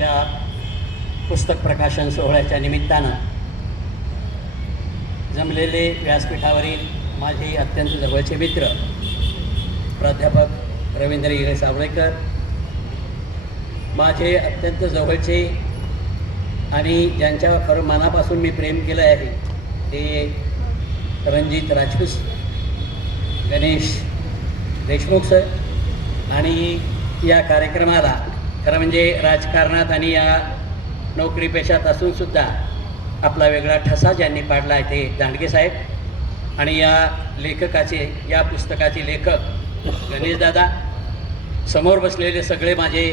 या पुस्तक प्रकाशन सोहळ्याच्या निमित्तानं जमलेले व्यासपीठावरील माझे अत्यंत जवळचे मित्र प्राध्यापक रवींद्र इगळे सावळेकर, माझे अत्यंत जवळचे आणि ज्यांच्यावर खरं मनापासून मी प्रेम केलं आहे ते रणजित राजपूत, गणेश देशमुख सर, आणि या कार्यक्रमाला खरं म्हणजे राजकारणात आणि या नोकरी पेशात असूनसुद्धा आपला वेगळा ठसा ज्यांनी पाडला आहे ते दांडगे साहेब, आणि या लेखकाचे, या पुस्तकाचे लेखक गणेशदादा, समोर बसलेले सगळे माझे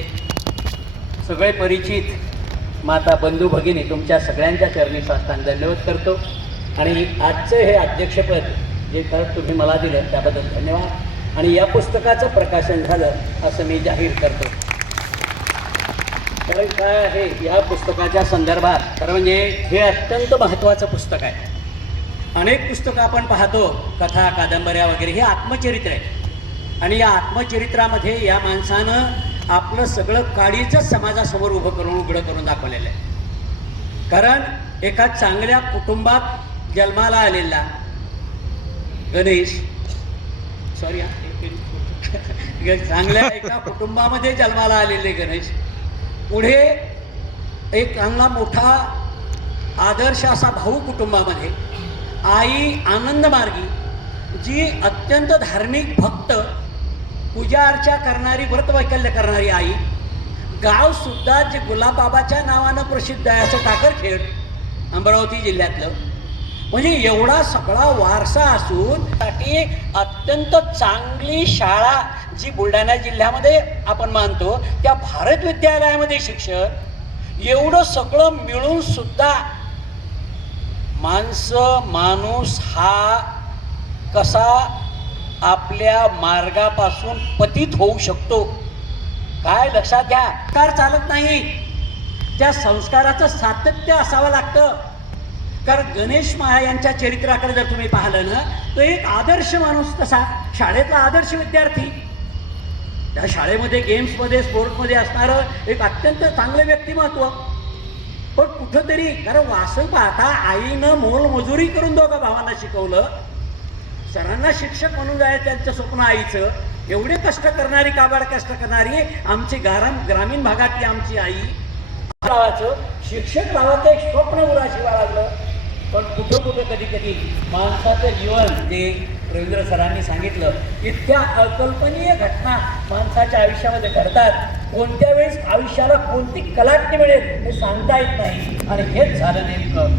सगळे परिचित माता बंधू भगिनी, तुमच्या सगळ्यांच्या चरणी साष्टांग दंडवत करतो. आणि आजचं हे अध्यक्षपद जे खरं तुम्ही मला दिलं त्याबद्दल धन्यवाद. आणि या पुस्तकाचं प्रकाशन झालं असं मी जाहीर करतो. कारण काय आहे, या पुस्तकाच्या संदर्भात खरं म्हणजे हे अत्यंत महत्त्वाचं पुस्तक आहे. अनेक पुस्तकं आपण पाहतो, कथा, कादंबऱ्या वगैरे, हे आत्मचरित्र आहे. आणि या आत्मचरित्रामध्ये या माणसानं आपलं सगळं काळीचंच समाजासमोर उघडं करून दाखवलेलं आहे. कारण एका चांगल्या कुटुंबात जन्माला आलेला गणेश, सॉरी चांगल्या एका कुटुंबामध्ये जन्माला आलेले गणेश पुढे एक चांगला मोठा आदर्श असा भाऊ कुटुंबामध्ये, आई आनंदमार्गी, जी अत्यंत धार्मिक, भक्त, पूजा अर्चा करणारी, व्रतवैकल्य करणारी आई, गावसुद्धा जे गुलाबबाबाच्या नावानं प्रसिद्ध आहे असं टाकरखेड, अमरावती जिल्ह्यातलं. म्हणजे एवढा सगळा वारसा असून साठी अत्यंत चांगली शाळा जी बुलढाणा जिल्ह्यामध्ये आपण मानतो त्या भारत विद्यालयामध्ये शिक्षण, एवढं सगळं मिळून सुद्धा माणूस हा कसा आपल्या मार्गापासून पतित होऊ शकतो, काय लक्षात घ्या. संस्कार चालत नाही, त्या संस्काराचं सातत्य असावं लागतं. कारण गणेश यांच्या चरित्राकडे जर तुम्ही पाहिलं ना, तो एक आदर्श माणूस, तसा शाळेतला आदर्श विद्यार्थी, त्या शाळेमध्ये गेम्समध्ये स्पोर्ट्समध्ये असणारं एक अत्यंत चांगलं व्यक्तिमत्व. पण कुठंतरी कारण वाचून पाहता आईनं मोलमजुरी करून दोघा भावांना शिकवलं, सरांना शिक्षक म्हणून जायचं त्यांचं स्वप्न आईचं. एवढे कष्ट करणारी, काबाड कष्ट करणारी आमची ग्रामीण भागातली आमची आई, गावाचं शिक्षक गावाचं एक स्वप्न उराशिवा लागलं. पण कुठं कधी कधी माणसाचं जीवन, जे रवींद्र सरांनी सांगितलं, इतक्या अकल्पनीय घटना माणसाच्या आयुष्यामध्ये घडतात. कोणत्या वेळेस आयुष्याला कोणती कलाटणी मिळेल हे सांगता येत नाही. आणि हेच झालं नेमकं.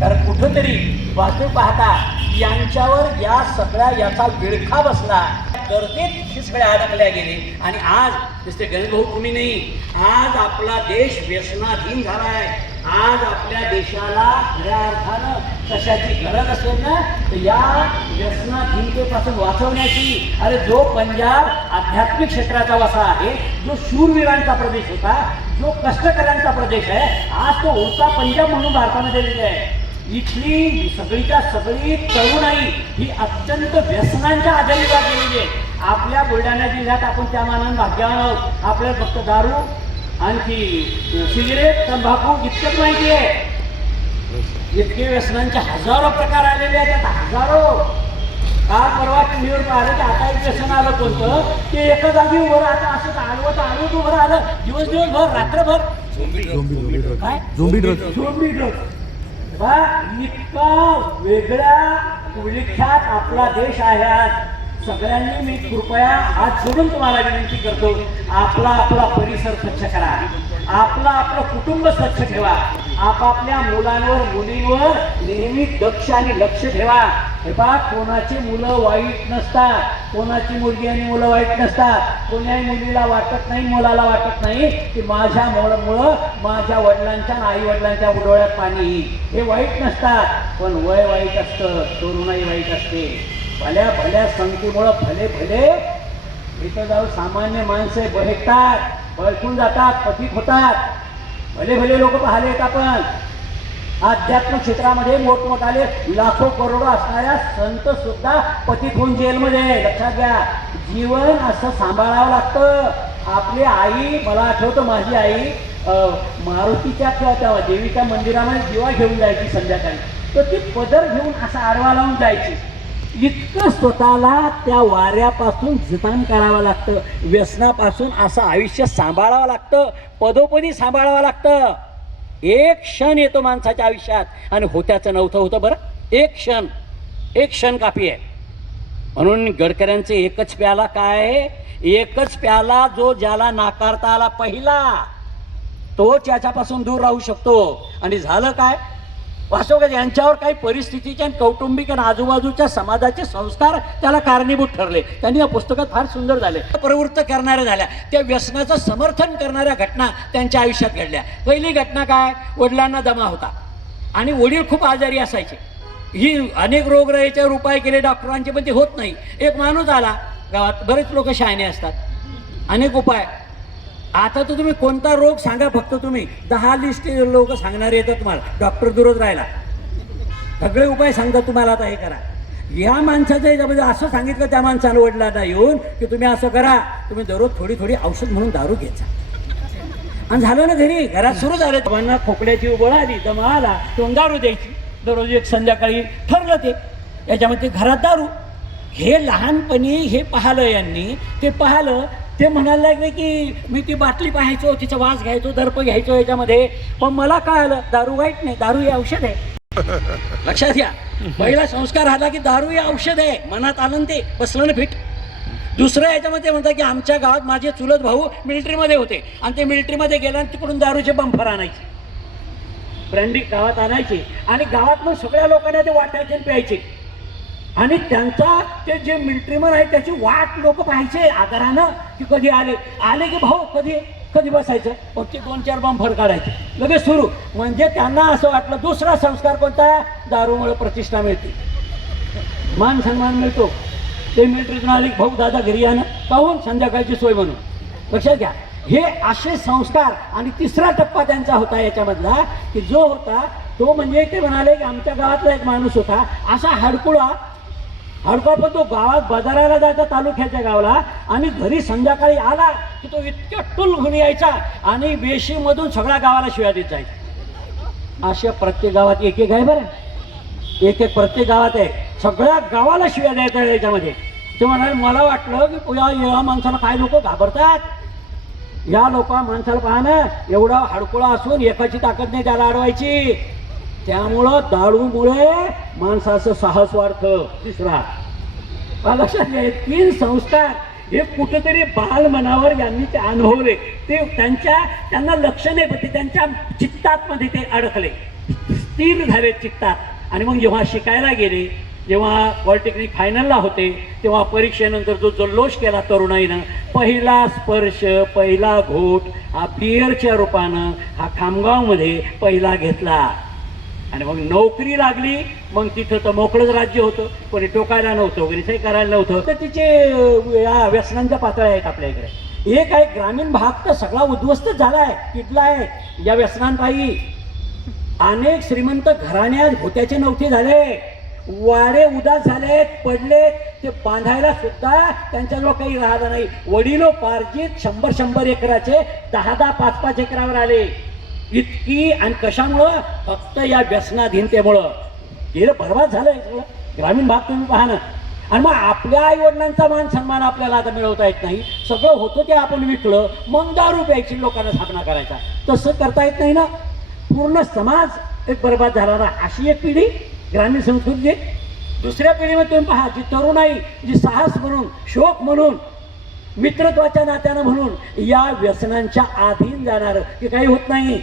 कारण कुठंतरी वाचून पाहता यांच्यावर या सगळ्या याचा विळखा बसला, गर्दीत सगळे अडकल्या गेले. आणि आज नुसते गणेश भाऊ तुम्ही नाही, आज आपला देश व्यसनाधीन झाला आहे. आज आपल्या देशाला खऱ्या अर्थानं कशाची गरज असेल ना, तर या व्यसनाधीनतेपासून वाचवण्याची. अरे जो पंजाब आध्यात्मिक क्षेत्राचा वसा आहे, जो शूरवीरांचा प्रदेश होता, जो कष्टकऱ्यांचा प्रदेश आहे, आज तो उलटा पंजाब म्हणून भारतामध्ये दिलेला आहे. इथली सगळीच्या सगळी तरुणाई ही अत्यंत व्यसनांच्या आधारे गेलेली आहे. आपल्या बुलढाणा जिल्ह्यात आपण त्या मानानं भाग्यवान आहोत. आपल्याला फक्त दारू, आणखी सिगरेट, तंबाखू इतकंच माहिती आहे. इतके व्यसनांचे हजारो प्रकार आलेले आहेत. आता हजारो. काल परवा टीव्हीवर पाहिलं की आता एक व्यसन आलं कोणतं, ते एका जागी उभं राहतं, असं आडवत उभं राहिलं दिवसभर रात्रभर. काय झोंबी ड्रग्स. इतका वेगळ्या विख्यात आपला देश आहे. आज सगळ्यांनी मी कृपया हात जोडून तुम्हाला विनंती करतो, आपला परिसर स्वच्छ करा, आपलं कुटुंब स्वच्छ ठेवा, आपापल्या मुलांवर मुलींवर नेहमी दक्ष आणि लक्ष ठेवा. हे पहा, कोणाची मुलं वाईट नसतात, कोणाची मुलगी आणि मुलं वाईट नसतात. कोण्याही मुलीला वाटत नाही, मुलाला वाटत नाही की माझ्या मुळं माझ्या वडिलांच्या आई वडिलांच्या डोळ्यात पाणी येईल. हे वाईट नसतात. पण वय वाईट असतं, तरुणाई वाईट असते. भल्या संगतीमुळं भले इथं जाऊन सामान्य माणसे बहकतात, बळकून जातात, पतित होतात. भले लोक पाहिलेत आपण. आध्यात्मिक क्षेत्रामध्ये मोठमोठाले लाखो करोडो असणाऱ्या संत सुद्धा पतित होऊन जेलमध्ये. लक्षात घ्या, जीवन असं सांभाळावं लागतं. आपली आई, मला आठवतं माझी आई मारुतीच्या किंवा त्या देवीच्या मंदिरामध्ये दिवा घेऊन जायची संध्याकाळी, तर ती पदर घेऊन असा आडवा लावून जायची. इतकं स्वतःला त्या वाऱ्यापासून जतन करावं लागतं, व्यसनापासून असं आयुष्य सांभाळावं लागतं, पदोपदी सांभाळावं लागतं. एक क्षण येतो माणसाच्या आयुष्यात आणि होत्याचं नव्हतं होतं बरं. एक क्षण काफी आहे. म्हणून गडकऱ्यांचे एकच प्याला काय आहे, एकच प्याला जो ज्याला नाकारता आला पहिला तोच याच्यापासून दूर राहू शकतो. आणि झालं काय, वास्तविक यांच्यावर काही परिस्थितीचे आणि कौटुंबिक आणि आजूबाजूच्या समाजाचे संस्कार त्याला कारणीभूत ठरले. त्यांनी या पुस्तकात फार सुंदर झाले. प्रवृत्त करणाऱ्या झाल्या, त्या व्यसनाचं समर्थन करणाऱ्या घटना त्यांच्या आयुष्यात घडल्या. पहिली घटना काय, वडिलांना दमा होता आणि वडील खूप आजारी असायचे. ही अनेक रोगराईच्यावर उपाय केले डॉक्टरांचे, पण ते होत नाही. एक माणूस आला गावात, बरेच लोक शहाणे असतात, अनेक उपाय. आता तर तुम्ही कोणता रोग सांगा, फक्त तुम्ही 10 लिस्ट लोक सांगणारे येतात तुम्हाला. डॉक्टर दूरच राहिला, सगळे उपाय सांगतात तुम्हाला, आता हे करा. या माणसाच्या याच्यामध्ये असं सांगितलं त्या माणसानं वडिलांना येऊन की तुम्ही असं करा, तुम्ही दररोज थोडी थोडी औषध म्हणून दारू घ्यायचा. आणि झालं ना, घरी घरात सुरू झालं. तुम्हाला खोकल्याची उबळ आली, दमा आला, तो दारू द्यायची दररोज. एक संध्याकाळी ठरलं ते याच्यामध्ये घरात दारू. हे लहानपणी हे पाहिलं यांनी, ते पाहिलं, ते म्हणायला लागले की मी ती बाटली पाहायचो, तिचा वास घ्यायचो, दर्प घ्यायचो याच्यामध्ये, पण मला काय आलं, दारू वाईट नाही, दारू हे औषध आहे. लक्षात घ्या, पहिला संस्कार आला की दारू हे औषध आहे, मनात आलं ते बसलं ना फिट. दुसरं याच्यामध्ये म्हणतात की आमच्या गावात माझे चुलत भाऊ मिलिटरीमध्ये होते आणि ते मिलिटरीमध्ये गेले आणि तिकडून दारूचे बंफर आणायचे, ब्रँडी गावात आणायची आणि गावात मग सगळ्या लोकांना ते वाटायचे आणि प्यायचे. आणि त्यांचा ते जे मिलिटरीमन आहे त्याची वाट लोक पाहायचे आदरानं की कधी आले की भाऊ कधी बसायचं. मग ते 2-4 बंफर काढायचे, लगेच सुरू. म्हणजे त्यांना असं वाटलं दुसरा संस्कार कोणता, दारूमुळे प्रतिष्ठा मिळते, मान सन्मान मिळतो. ते मिलिटरीतून आले भाऊ दादा घरी या ना, काहून, संध्याकाळची सोय म्हणून. लक्षात घ्या, हे असे संस्कार. आणि तिसरा टप्पा त्यांचा होता याच्यामधला की जो होता तो म्हणजे ते म्हणाले की आमच्या गावातला एक माणूस होता असा हडकुळा, पण तो गावात बाजाराला जायचा तालुक्याच्या गावाला, आणि घरी संध्याकाळी आला की तो इतक्या टुल घेऊन यायचा आणि बेशीमधून सगळ्या गावाला शिव्या देत जायचा. अशा प्रत्येक गावात एक आहे बरं, एक प्रत्येक गावात आहे, सगळ्या गावाला शिव्या द्यायच्या याच्यामध्ये. ते म्हणाले मला वाटलं की या माणसाला काय लोक घाबरतात, या माणसाला पाहणं एवढा हडकुळा असून एकाची ताकद नाही त्याला अडवायची. त्यामुळं दारूमुळे माणसाचं साहस वाढतं. तिसरा लक्षात घ्या, 3 संस्कार हे कुठेतरी बाल मनावर यांनी ते अनुभवले, ते त्यांना लक्ष नाही, पण ते त्यांच्या चित्तात मध्ये ते अडकले, स्थिर झाले चित्तात. आणि मग जेव्हा शिकायला गेले, जेव्हा पॉलिटेक्निक फायनलला होते, तेव्हा परीक्षेनंतर जो जल्लोष केला तरुणाईनं, पहिला स्पर्श, पहिला घोट हा बिअरच्या रूपानं हा खामगावमध्ये पहिला घेतला. आणि मग नोकरी लागली, मग तिथं तर मोकळंच राज्य होतं, कोणी टोकायला नव्हतं, कोणी काही करायला नव्हतं. तर तिचे या व्यसनांच्या पातळ्या आहेत आपल्या इकडे. एक आहे ग्रामीण भाग तर सगळा उद्ध्वस्त झाला आहे, किटला आहे या व्यसनांपायी. अनेक श्रीमंत घराण्यात भोत्याचे नव्हते झाले, वारे उदास झाले, पडले, ते बांधायला सुद्धा त्यांच्याजवळ काही राहिलं नाही. वडिलोपार्जित 100-100 एकराचे 10-10, 5-5 एकरावर आले. इतकी, आणि कशामुळं, फक्त या व्यसनाधीनतेमुळं गेलं, बरबाद झालंय सगळं ग्रामीण भाग. तुम्ही पाहा ना. आणि मग आपल्या आईवडिलांचा मान सन्मान आपल्याला आता मिळवता येत नाही, सगळं होतं ते आपण विकलं, मग दारू प्यायची, लोकांना स्थापना करायचा, तसं करता येत नाही ना. पूर्ण समाज एक बरबाद झाला ना. अशी एक पिढी ग्रामीण संस्कृती. दुसऱ्या पिढीमध्ये तुम्ही पहा, जी तरुणाई, जी साहस म्हणून, शोक म्हणून, मित्रत्वाच्या नात्यानं म्हणून या व्यसनांच्या अधीन जाणार की काही होत नाही.